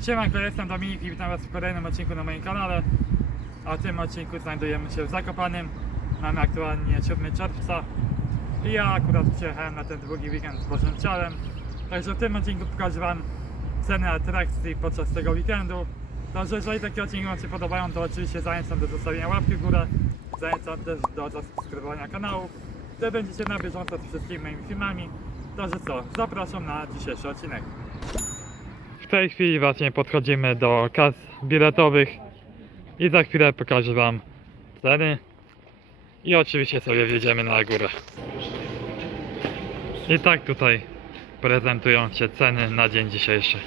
Siemanko, jestem Dominik i witam Was w kolejnym odcinku na moim kanale. A w tym odcinku znajdujemy się w Zakopanym. Mamy aktualnie 7 czerwca i ja akurat przyjechałem na ten długi weekend z Bożym Ciałem. Także w tym odcinku pokażę Wam ceny atrakcji podczas tego weekendu. Także jeżeli takie odcinki Wam się podobają, to oczywiście zachęcam do zostawienia łapki w górę. Zachęcam też do zasubskrybowania kanału, gdzie będziecie na bieżąco z wszystkimi moimi filmami. Także co, zapraszam na dzisiejszy odcinek. Tej chwili właśnie podchodzimy do kas biletowych i za chwilę pokażę Wam ceny i oczywiście sobie wjedziemy na górę. I tak tutaj prezentują się ceny na dzień dzisiejszy.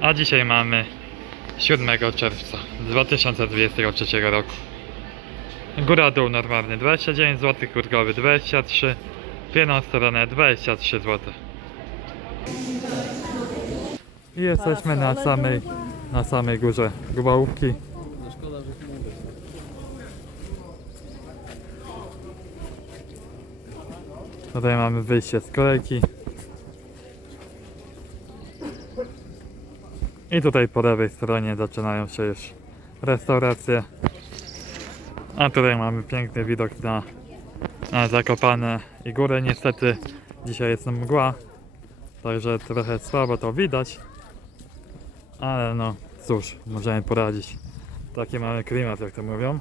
A dzisiaj mamy 7 czerwca 2023 roku. Góra dół normalny 29 zł, kurkowy 23, pieno stronę 23 zł. I jesteśmy na samej, na samej górze mówię. Tutaj mamy wyjście z kolejki. I tutaj po lewej stronie zaczynają się już restauracje. A tutaj mamy piękny widok na, na Zakopane i górę. Niestety dzisiaj jest mgła, także trochę słabo to widać. Ale no cóż, możemy poradzić. Taki mamy klimat, jak to mówią.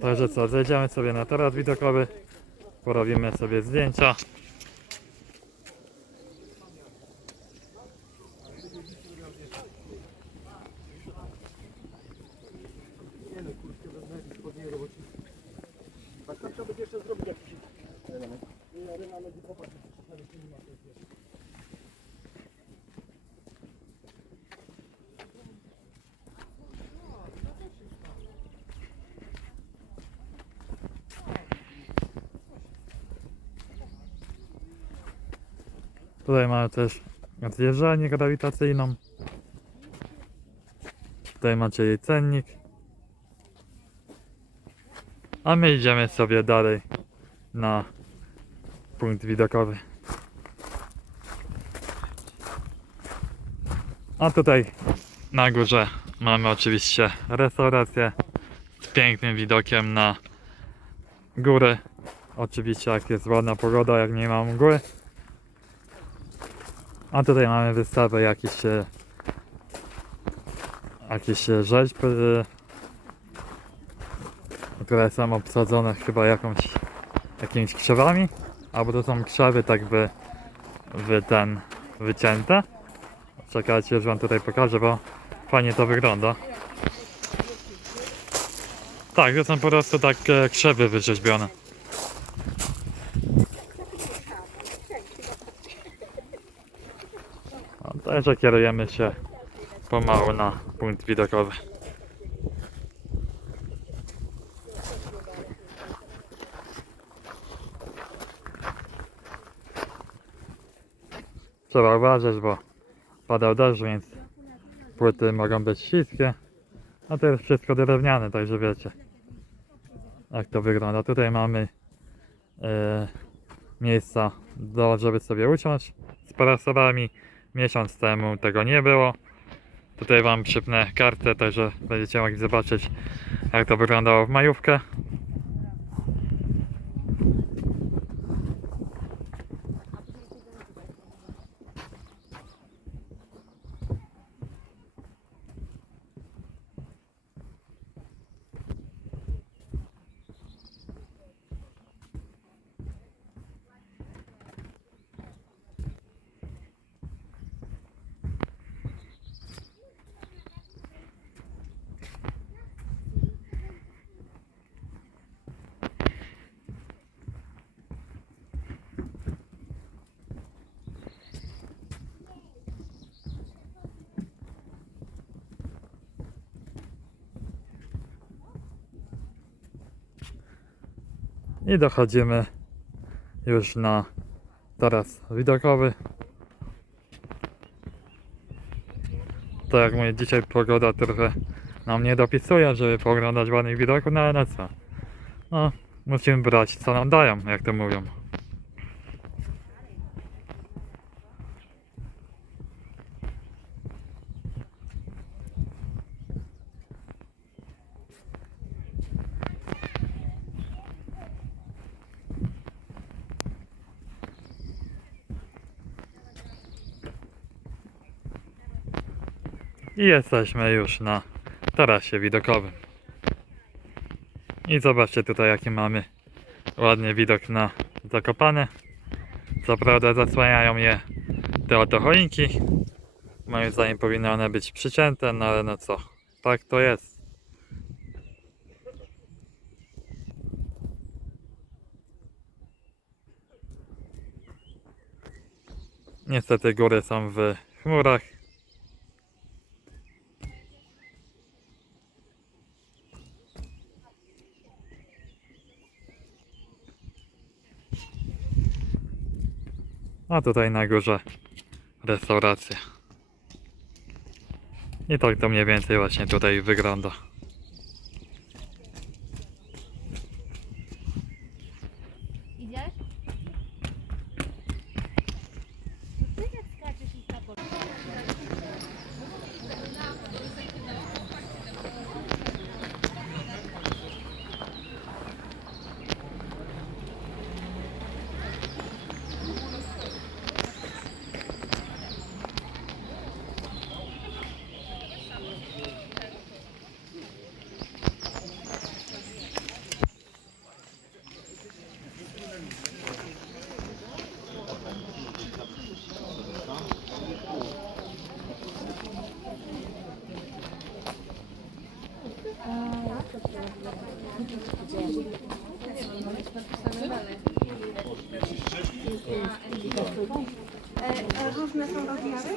Także co, zejdziemy sobie na taras widokowy, porobimy sobie zdjęcia. Tak to trzeba będzie jeszcze zrobić jakiś element. I arena będzie popatrzeć, czy sobie nie ma tej pierwszej. Tutaj mamy też zjeżdżalnię grawitacyjną. Tutaj macie jej cennik. A my idziemy sobie dalej na punkt widokowy. A tutaj na górze mamy oczywiście restaurację z pięknym widokiem na góry. Oczywiście jak jest ładna pogoda, jak nie ma mgły. A tutaj mamy wystawę jakichś e, jakichś e, rzeźb, e, które są obsadzone chyba jakąś jakimiś krzewami, albo to są krzewy tak by w ten wycięte. Czekajcie, już wam tutaj pokażę, bo fajnie to wygląda. Tak, to są po prostu tak krzewy wyrzeźbione. Także kierujemy się pomału na punkt widokowy. Trzeba uważać, bo padał deszcz, więc płyty mogą być śliskie. A to jest wszystko drewniane, także wiecie jak to wygląda. Tutaj mamy e, miejsca, do, żeby sobie usiąść z parasolami. Miesiąc temu tego nie było. Tutaj Wam przypnę kartę, także będziecie mogli zobaczyć jak to wyglądało w majówkę. I dochodzimy już na taras widokowy. Tak jak mówię, dzisiaj pogoda trochę nam nie dopisuje, żeby pooglądać ładnych widoków, no ale co? No, musimy brać co nam dają, jak to mówią. I jesteśmy już na tarasie widokowym. I zobaczcie tutaj jaki mamy ładny widok na Zakopane. Co prawda zasłaniają je te oto choinki. Moim zdaniem powinny one być przycięte, no ale no co, tak to jest. Niestety góry są w chmurach. A tutaj na górze restauracja. I tak to mniej więcej właśnie tutaj wygląda. Idziesz? No ty jak skaczesz i skaczesz. E, Różne są rozmiary?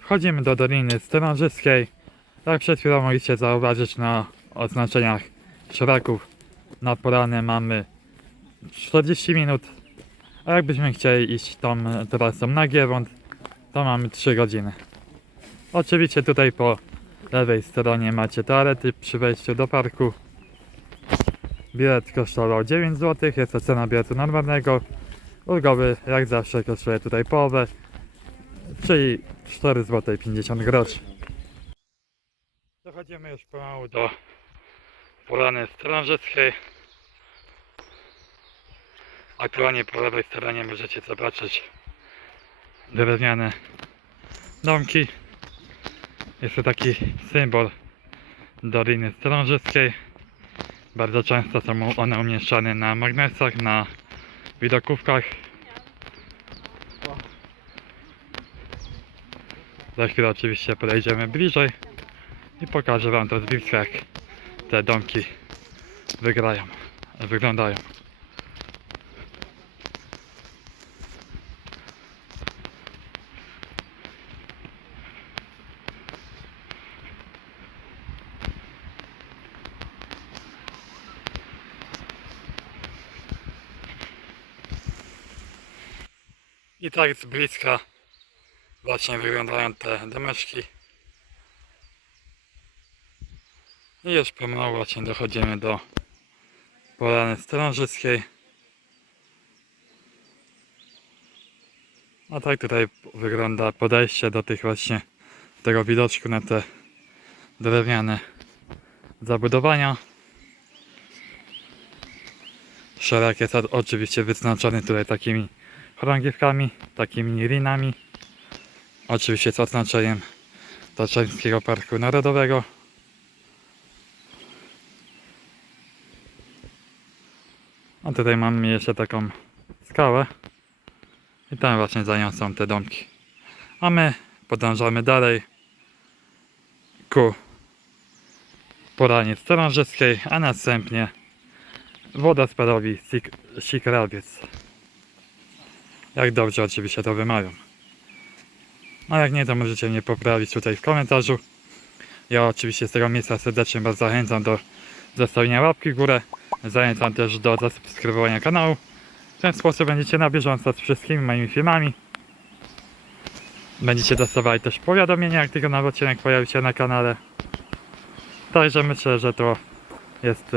Wchodzimy do Doliny Stronżyskiej. Jak przed chwilą mogliście zauważyć na oznaczeniach szlaków na poranę mamy 40 minut. A jakbyśmy chcieli iść tą trasą na Giewont, to mamy 3 godziny. Oczywiście tutaj po lewej stronie macie toalety przy wejściu do parku. Bilet kosztował 9 zł, jest to cena biletu normalnego. Ulgowy jak zawsze kosztuje tutaj połowę, czyli 4 zł 50 groszy. Dochodzimy już pomału do Polany Strążyckiej. Aktualnie po lewej stronie możecie zobaczyć drewniane domki. Jest to taki symbol Doliny Strążyckiej. Bardzo często są one umieszczane na magnesach, na widokówkach. Za chwilę oczywiście podejdziemy bliżej i pokażę Wam to z bliska jak te domki wygrają, wyglądają. I tak z bliska właśnie wyglądają te domeczki. I już pomału właśnie dochodzimy do Polany Strążyckiej. A tak tutaj wygląda podejście do tych właśnie tego widoczku na te drewniane zabudowania. Szereg jest oczywiście wyznaczony tutaj takimi chorągiewkami, takimi linami. Oczywiście z oznaczeniem Tatrzańskiego Parku Narodowego. A tutaj mamy jeszcze taką skałę. I tam właśnie za nią są te domki. A my podążamy dalej ku Polanie Strążyckiej, a następnie wodospadowi Sik- Sikrawiec. Jak dobrze oczywiście to wymawiam. A jak nie, to możecie mnie poprawić tutaj w komentarzu. Ja oczywiście z tego miejsca serdecznie Was zachęcam do zostawienia łapki w górę. Zachęcam też do zasubskrybowania kanału. W ten sposób będziecie na bieżąco z wszystkimi moimi filmami. Będziecie dostawali też powiadomienia, jak tylko nowy odcinek pojawi się na kanale. Także myślę, że to jest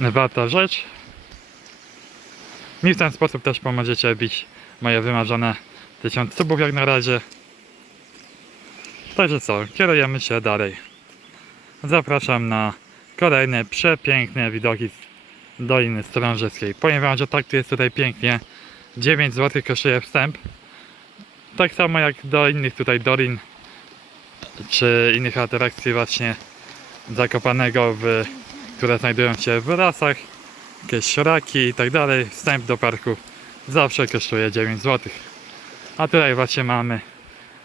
e, warta rzecz. Mi w ten sposób też pomożecie bić moje wymarzone 1000 subów jak na razie. Także co, kierujemy się dalej. Zapraszam na kolejne przepiękne widoki z Doliny Strążyskiej. Powiem Wam, że tak tu jest tutaj pięknie. 9 zł kosztuje wstęp. Tak samo jak do innych tutaj dolin czy innych atrakcji właśnie Zakopanego, w, które znajdują się w lasach, jakieś szraki i tak dalej. Wstęp do parku zawsze kosztuje 9 zł. A tutaj właśnie mamy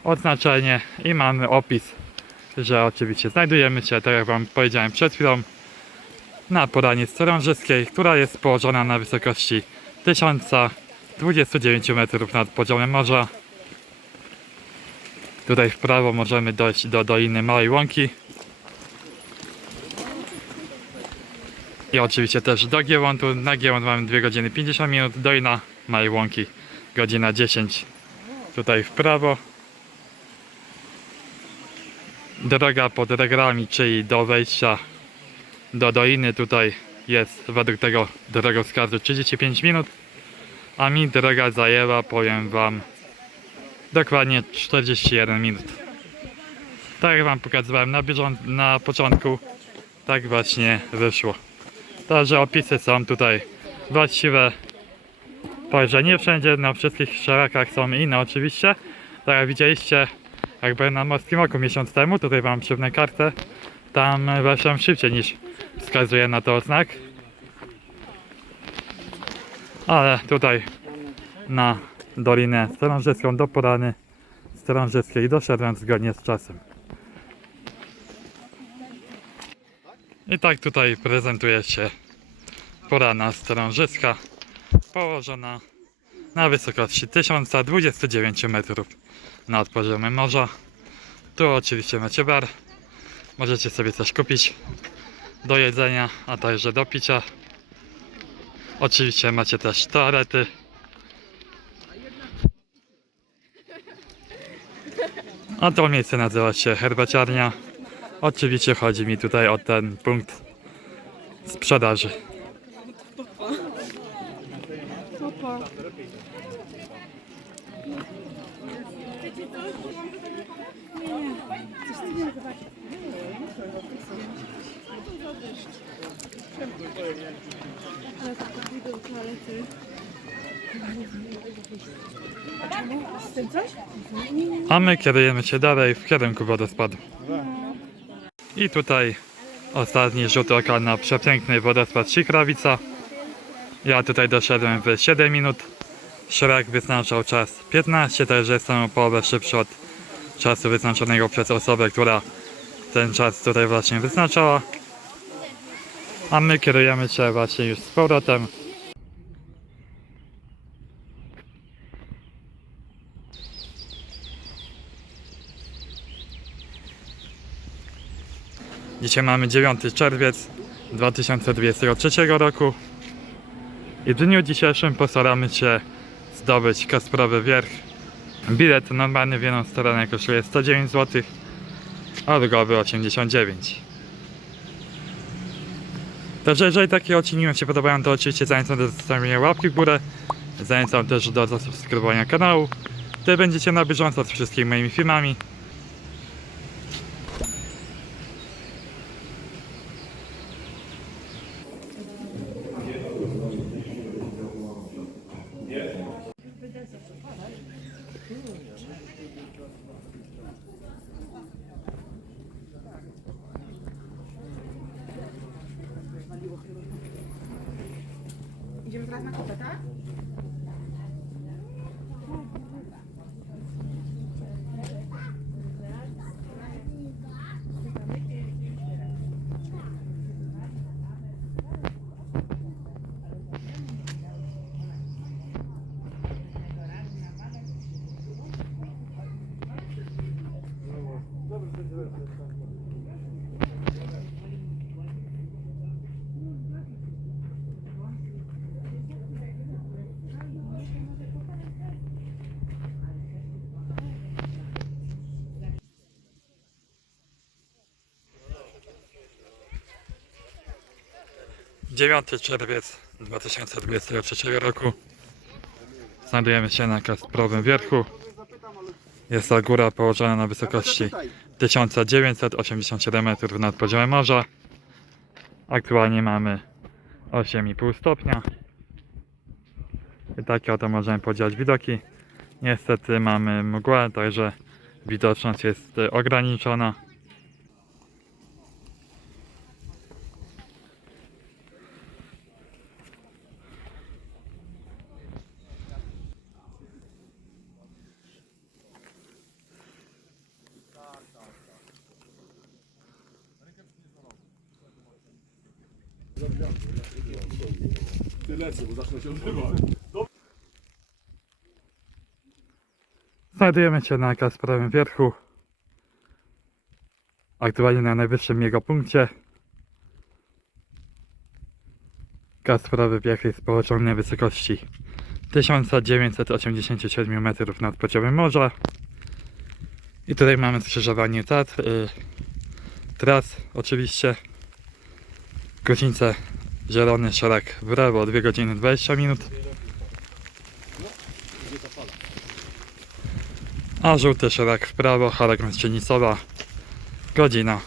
oznaczenie i mamy opis, że oczywiście znajdujemy się, tak jak Wam powiedziałem przed chwilą, na Poranie Strążyskiej, która jest położona na wysokości 1029 metrów nad poziomem morza. Tutaj w prawo możemy dojść do Doliny Małej Łąki. I oczywiście też do Giewontu. Na Giewont mamy 2 godziny 50 minut, Dolina Małej Łąki godzina 10. Tutaj w prawo. Droga pod regrami, czyli do wejścia do doliny tutaj jest według tego drogowskazu 35 minut, a mi droga zajęła, powiem Wam, dokładnie 41 minut. Tak jak Wam pokazywałem na, na początku, tak właśnie wyszło. Także opisy są tutaj właściwe. Także nie wszędzie, na wszystkich szerakach są inne oczywiście. Tak jak widzieliście, jak byłem na Morskim Oku miesiąc temu, tutaj Wam przypnę kartę, tam weszłem szybciej niż wskazuje na to znak. Ale tutaj na Dolinę Strążyską do Porany Strążyskiej doszedłem zgodnie z czasem. I tak tutaj prezentuje się Porana Strążyska położona na wysokości 1029 metrów nad poziomem morza. Tu oczywiście macie bar. Możecie sobie coś kupić do jedzenia, a także do picia. Oczywiście macie też toalety. A to miejsce nazywa się herbaciarnia. Oczywiście chodzi mi tutaj o ten punkt sprzedaży. A my kierujemy się dalej w kierunku wodospadu. I tutaj ostatni rzut oka na przepiękny wodospad Sikrawica. Ja tutaj doszedłem w 7 minut. Szrek wyznaczał czas 15, także jestem połowę szybszy od czasu wyznaczonego przez osobę, która ten czas tutaj właśnie wyznaczała. A my kierujemy się właśnie już z powrotem Dzisiaj mamy 9 czerwiec 2023 roku i w dniu dzisiejszym postaramy się zdobyć Kasprowy Wierch. Bilet normalny w jedną stronę kosztuje 109 zł, a drugowy 89. Także jeżeli takie odcinki Wam się podobają, to oczywiście zachęcam do zostawienia łapki w górę. Zachęcam też do zasubskrybowania kanału. Tutaj będziecie na bieżąco z wszystkimi moimi filmami. Добре, добре, добре. 9 czerwiec 2023 roku. Znajdujemy się na Kasprowym Wierchu. Jest to góra położona na wysokości 1987 metrów nad poziomem morza. Aktualnie mamy 8,5 stopnia. I takie oto możemy podzielać widoki. Niestety mamy mgłę, także widoczność jest ograniczona. Ty lecę, bo zacznę się odbywać. Znajdujemy się na Kasprowym Wierchu. Aktualnie na najwyższym jego punkcie. Kasprowy Wierch jest położony wysokości 1987 metrów nad poziomem morza. I tutaj mamy skrzyżowanie tat, y, tras oczywiście. Godzińce zielony szereg w prawo 2 godziny 20 minut. A żółty szereg w prawo, Harek Mężczyźnicowa, godzina